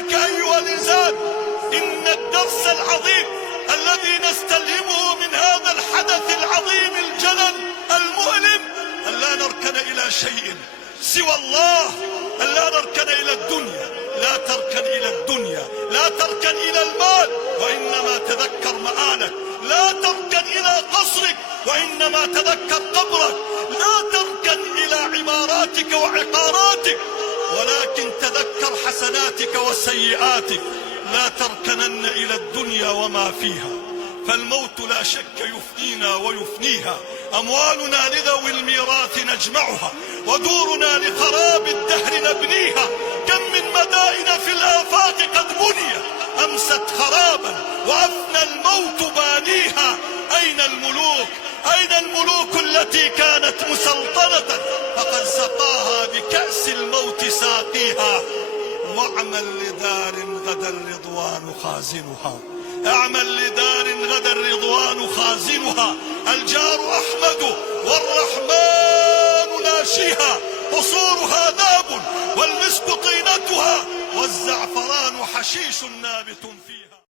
ذلك أيها الإنسان إن الدرس العظيم الذي نستلهمه من هذا الحدث العظيم الجلل المؤلم أن لا نركن إلى شيء سوى الله، أن لا نركن إلى الدنيا، لا تركن إلى الدنيا، لا تركن إلى المال، وإنما تذكر مآلك، لا تركن إلى قصرك وإنما تذكر قبرك، لا تركن إلى عماراتك وعقاراتك ولكن تذكر حسناتك وسيئاتك، لا تركنن إلى الدنيا وما فيها، فالموت لا شك يفنينا ويفنيها، أموالنا لذوي الميراث نجمعها، ودورنا لخراب الدهر نبنيها، كم من مدائن في الآفاق قد بنيت أمست خرابا وأفنى الموت بانيها، أين الملوك؟ أين الملوك التي كانت مسلطنة فقد سقاها بكأس الموت ساقيها؟ واعمل لدار غدا الرضوان خازنها، اعمل لدار غدا الرضوان خازنها، الجار أحمد والرحمن ناشيها، قصورها ذاب والمسك طينتها والزعفران حشيش نابت فيها.